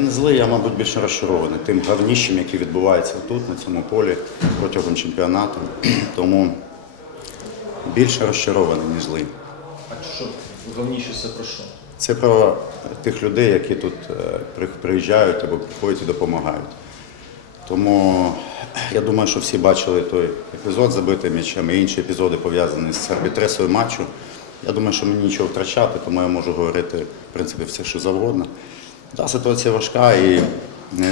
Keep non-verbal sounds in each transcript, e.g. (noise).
злий, я, мабуть, більше розчарований тим гавніщем, який відбувається тут, на цьому полі, протягом чемпіонату. (clears throat) Тому більше розчарований, ніж злий. А що головніше це про що? Це про тих людей, які тут е, приїжджають або приходять і допомагають. Тому я думаю, що всі бачили той епізод з забитим м'ячем і інші епізоди пов'язані з арбітресою матчу. Я думаю, що мені нічого втрачати, тому я можу говорити в принципі все, що завгодно. Та ситуація важка і е,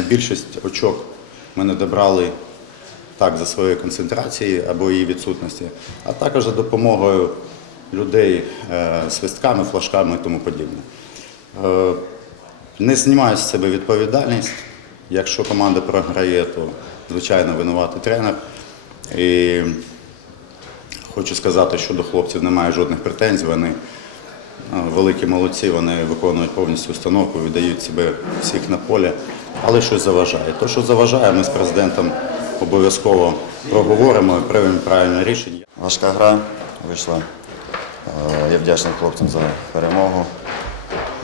більшість очок ми не добрали так за своєї концентрації або її відсутності, а також за допомогою людей е, свистками, флажками і тому подібне. Е, Не знімаю з себе відповідальність. Якщо команда програє, то звичайно винуватий тренер. І хочу сказати, що до хлопців немає жодних претензій. Вони великі молодці, вони виконують повністю установку, віддають себе всіх на полі, але щось заважає. То, що заважає, ми з президентом обов'язково проговоримо і приймемо правильне рішення. Важка гра вийшла. Е, Я вдячний хлопцям за перемогу.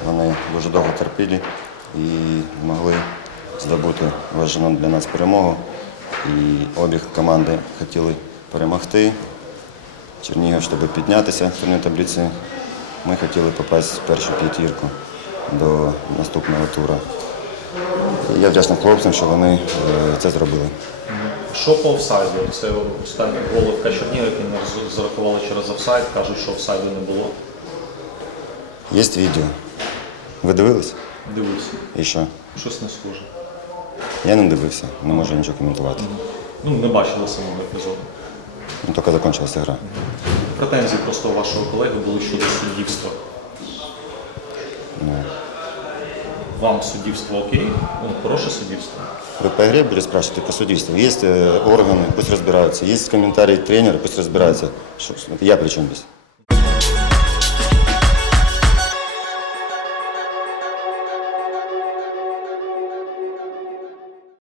Вони дуже довго терпіли і змогли здобути важливу для нас перемогу. І обіг команди хотіли перемогти. Чернігів, щоб піднятися в таблиці. Ми хотіли попасти в першу п'ятірку до наступного тура. Я вдячний хлопцям, що вони е, це зробили. Що по офсайду? Це останній гол в Чернігів, який не зарахували через офсайд, кажуть, що офсайду не було. Є відео. Ви дивились? Дивився, І що? щось не схоже. Я не дивився, не можу нічого коментувати. Ну, не бачили самого епізоду. Ну, тільки закінчилася гра Претензії просто у вашого колеги були щодо суддівства. Вам суддівство окей? Ну, хороше суддівство. Вы по игре были спрашивать, по судейству. Есть э, органы, пусть разбираются. Есть комментарии тренера, пусть разбираются. Что- Я при чем здесь?